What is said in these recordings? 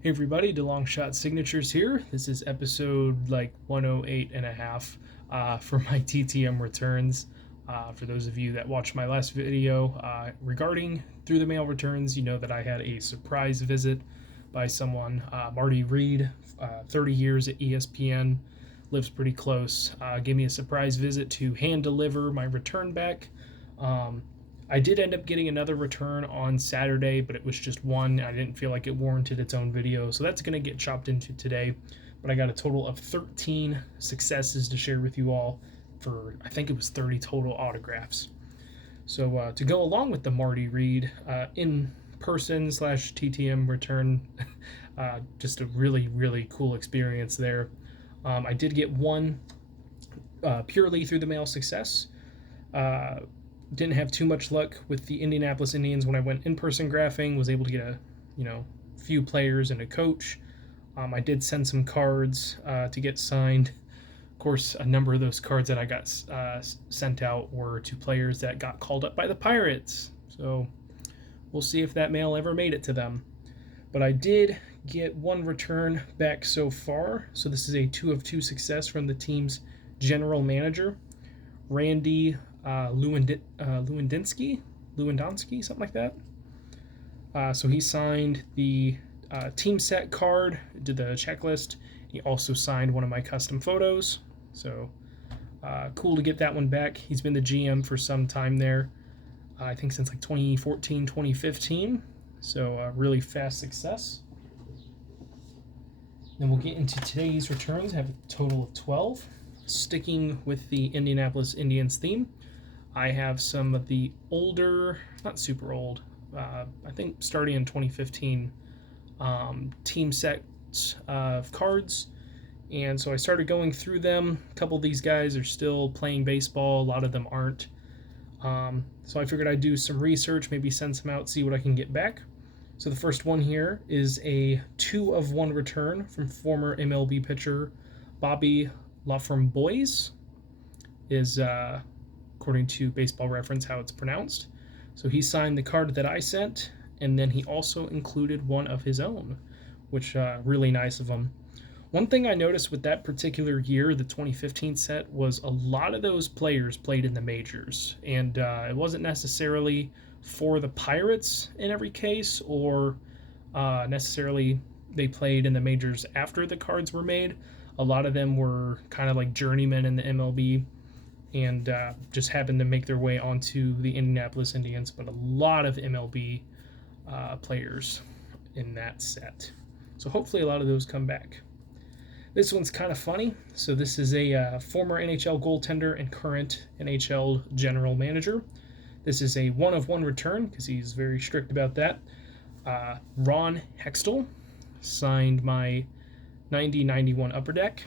Hey everybody, DeLong Shot Signatures here. This is episode like 108 and a half for my TTM returns. For those of you that watched my last video regarding through the mail returns, you know that I had a surprise visit by someone, Marty Reed, 30 years at ESPN, lives pretty close. Gave me a surprise visit to hand deliver my return back. I did end up getting another return on Saturday, but it was just one. I didn't feel like it warranted its own video, so that's going to get chopped into today. But I got a total of 13 successes to share with you all for, I think it was 30 total autographs. So to go along with the Marty Reed in person / TTM return, just a really, really cool experience there. I did get one purely through the mail success. Didn't have too much luck with the Indianapolis Indians when I went in-person graphing. Was able to get a few players and a coach. I did send some cards to get signed. Of course, a number of those cards that I got sent out were to players that got called up by the Pirates. So we'll see if that mail ever made it to them. But I did get one return back so far. So this is a 2 of 2 success from the team's general manager, Randy Lewandowski, something like that. So he signed the team set card, did the checklist. He also signed one of my custom photos. So cool to get that one back. He's been the GM for some time there. I think since like 2014, 2015. So really fast success. Then we'll get into today's returns. I have a total of 12. Sticking with the Indianapolis Indians theme, I have some of the older, not super old, I think starting in 2015, team sets of cards. And so I started going through them. A couple of these guys are still playing baseball. A lot of them aren't. So I figured I'd do some research, maybe send some out, see what I can get back. So the first one here is a 2 of 1 return from former MLB pitcher Bobby Laframboise, is according to Baseball Reference how it's pronounced. So he signed the card that I sent, and then he also included one of his own, which really nice of him. One thing I noticed with that particular year, the 2015 set, was a lot of those players played in the majors, and it wasn't necessarily for the Pirates in every case, or necessarily they played in the majors after the cards were made. A lot of them were kind of like journeymen in the MLB and just happened to make their way onto the Indianapolis Indians, but a lot of MLB players in that set. So hopefully a lot of those come back. This one's kind of funny. So this is a former NHL goaltender and current NHL general manager. This is a 1 of 1 return because he's very strict about that. Ron Hextall signed my 90-91 Upper Deck.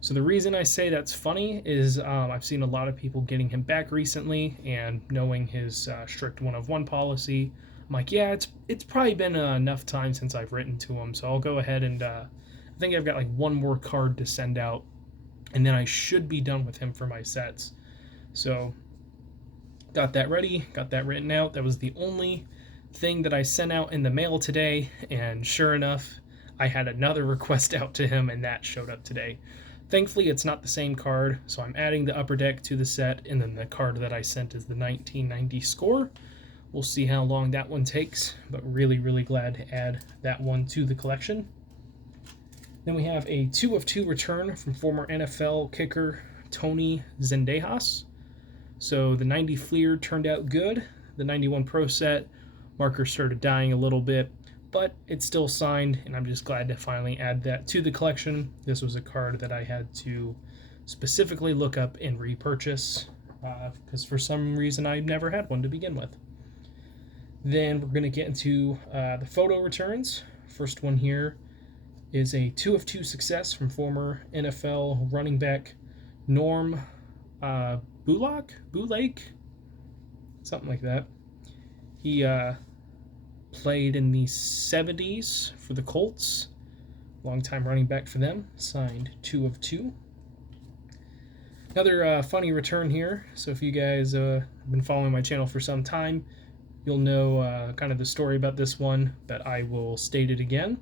So the reason I say that's funny is I've seen a lot of people getting him back recently, and knowing his strict 1 of 1 policy, I'm like, yeah, it's probably been enough time since I've written to him, so I'll go ahead and I think I've got like one more card to send out, and then I should be done with him for my sets. So got that ready, got that written out. That was the only thing that I sent out in the mail today, and sure enough, I had another request out to him, and that showed up today. Thankfully, it's not the same card, so I'm adding the Upper Deck to the set, and then the card that I sent is the 1990 score. We'll see how long that one takes, but really, really glad to add that one to the collection. Then we have a 2 of 2 return from former NFL kicker Tony Zendejas. So the 90 Fleer turned out good. The 91 Pro set marker started dying a little bit, but it's still signed, and I'm just glad to finally add that to the collection. This was a card that I had to specifically look up and repurchase because for some reason I never had one to begin with. Then we're going to get into the photo returns. First one here is a 2 of 2 success from former NFL running back Norm Bulake, something like that. He played in the 70s for the Colts, longtime running back for them, signed 2 of 2. Another funny return here. So if you guys have been following my channel for some time, you'll know kind of the story about this one, but I will state it again.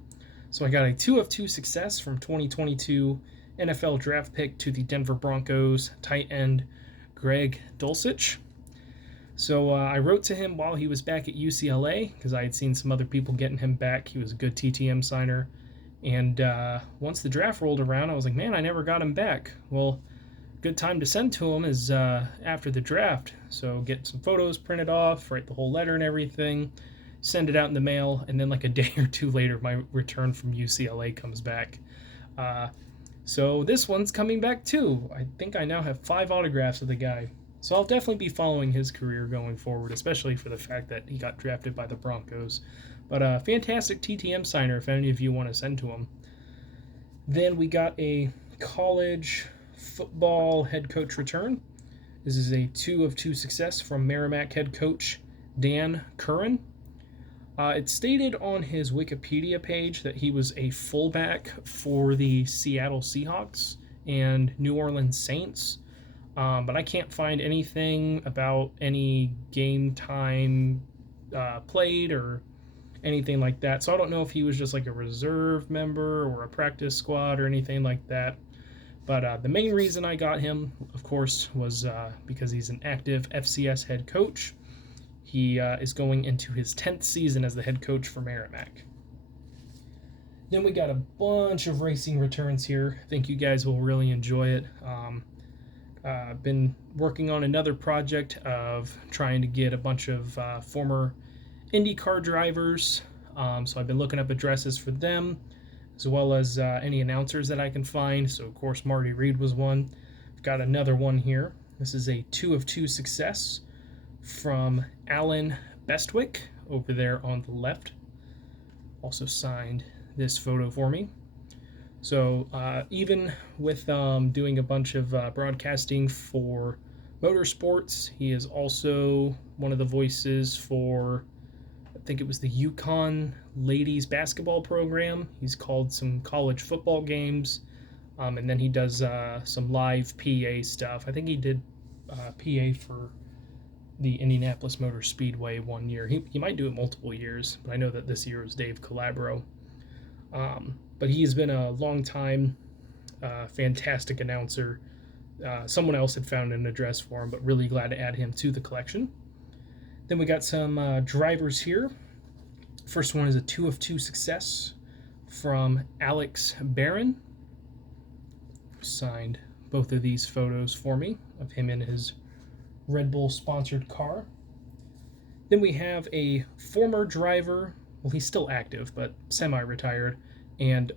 So I got a 2 of 2 success from 2022 NFL draft pick to the Denver Broncos tight end Greg Dulcich. So I wrote to him while he was back at UCLA because I had seen some other people getting him back. He was a good TTM signer. And once the draft rolled around, I was like, man, I never got him back. Well, good time to send to him is after the draft. So get some photos printed off, write the whole letter and everything, send it out in the mail, and then like a day or two later, my return from UCLA comes back. So this one's coming back too. I think I now have 5 autographs of the guy. So I'll definitely be following his career going forward, especially for the fact that he got drafted by the Broncos. But fantastic TTM signer if any of you want to send to him. Then we got a college football head coach return. This is a 2 of 2 success from Merrimack head coach Dan Curran. It stated on his Wikipedia page that he was a fullback for the Seattle Seahawks and New Orleans Saints, but I can't find anything about any game time played or anything like that. So I don't know if he was just like a reserve member or a practice squad or anything like that. But the main reason I got him, of course, was because he's an active FCS head coach. He is going into his 10th season as the head coach for Merrimack. Then we got a bunch of racing returns here. I think you guys will really enjoy it. I've been working on another project of trying to get a bunch of former IndyCar drivers. So I've been looking up addresses for them, as well as any announcers that I can find. So, of course, Marty Reed was one. I've got another one here. This is a 2 of 2 success from Alan Bestwick over there on the left. Also signed this photo for me. So even with doing a bunch of broadcasting for motorsports, he is also one of the voices for, I think it was the Yukon ladies basketball program. He's called some college football games, and then he does some live PA stuff. I think he did PA for the Indianapolis Motor Speedway one year. He might do it multiple years, but I know that this year was Dave Calabro. But he's been a long time fantastic announcer. Someone else had found an address for him, but really glad to add him to the collection. Then we got some drivers here. First one is a 2 of 2 success from Alex Barron. Signed both of these photos for me of him in his Red Bull sponsored car. Then we have a former driver, well, he's still active, but semi-retired, and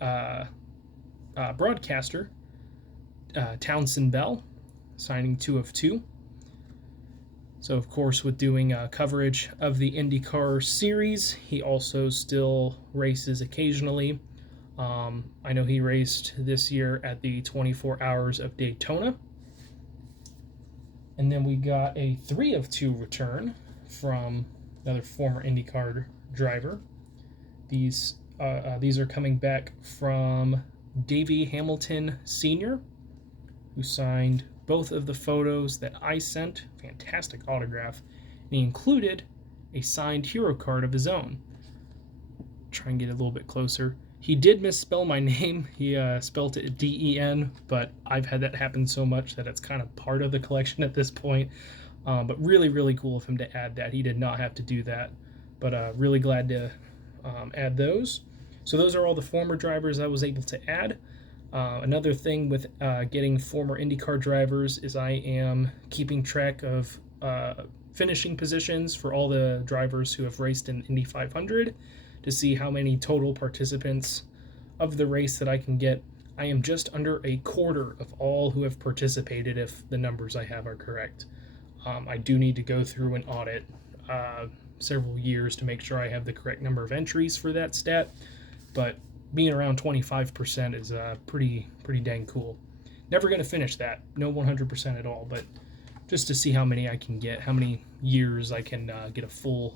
broadcaster, Townsend Bell, signing 2 of 2. So, of course, with doing coverage of the IndyCar series, he also still races occasionally. I know he raced this year at the 24 Hours of Daytona. And then we got a 3 of 2 return from another former IndyCar driver. These are coming back from Davey Hamilton Sr., who signed both of the photos that I sent. Fantastic autograph. And he included a signed hero card of his own. Try and get a little bit closer. He did misspell my name. He spelled it D-E-N, but I've had that happen so much that it's kind of part of the collection at this point. But really, really cool of him to add that. He did not have to do that, but really glad to add those. So those are all the former drivers I was able to add. Another thing with getting former IndyCar drivers is I am keeping track of finishing positions for all the drivers who have raced in Indy 500 to see how many total participants of the race that I can get. I am just under a quarter of all who have participated if the numbers I have are correct. I do need to go through and audit several years to make sure I have the correct number of entries for that stat, but being around 25% is pretty dang cool. Never going to finish that, no 100% at all, but just to see how many I can get, how many years I can get a full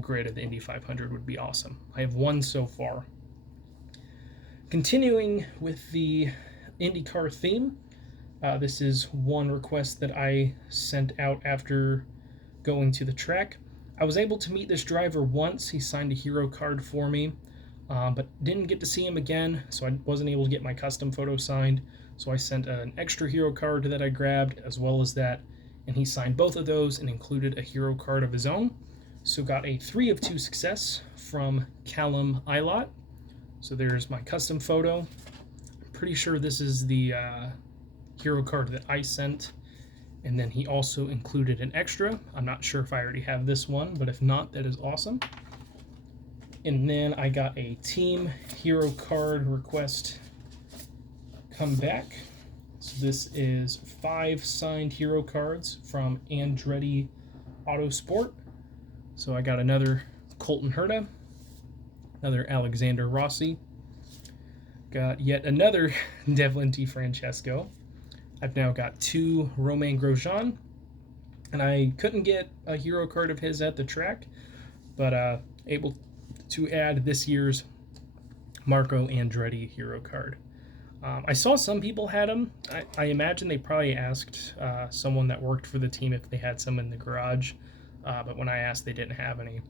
grid of the Indy 500 would be awesome. I have 1 so far. Continuing with the IndyCar theme, this is one request that I sent out after going to the track. I was able to meet this driver once. He signed a hero card for me. but didn't get to see him again, so I wasn't able to get my custom photo signed. So I sent an extra hero card that I grabbed as well as that, and he signed both of those and included a hero card of his own. So got a 3 of 2 success from Callum Ilott. So there's my custom photo. I'm pretty sure this is the hero card that I sent, and then he also included an extra. I'm not sure if I already have this one, but if not, that is awesome. And then I got a team hero card request come back. So this is 5 signed hero cards from Andretti Autosport. So I got another Colton Herta, another Alexander Rossi, got yet another Devlin DiFrancesco. I've now got 2 Romain Grosjean, and I couldn't get a hero card of his at the track, but able to add this year's Marco Andretti hero card. I saw some people had them. I imagine they probably asked someone that worked for the team if they had some in the garage, but when I asked, they didn't have any.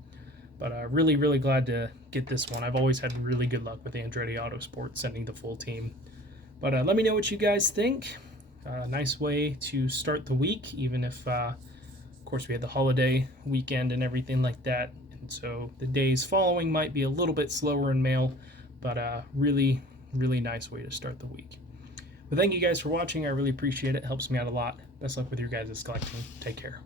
But really, really glad to get this one. I've always had really good luck with Andretti Autosport sending the full team. But let me know what you guys think. Nice way to start the week, even if, of course, we had the holiday weekend and everything like that. And so the days following might be a little bit slower in mail, but really, really nice way to start the week. Well, thank you guys for watching. I really appreciate it. It helps me out a lot. Best luck with your guys' collecting. Take care.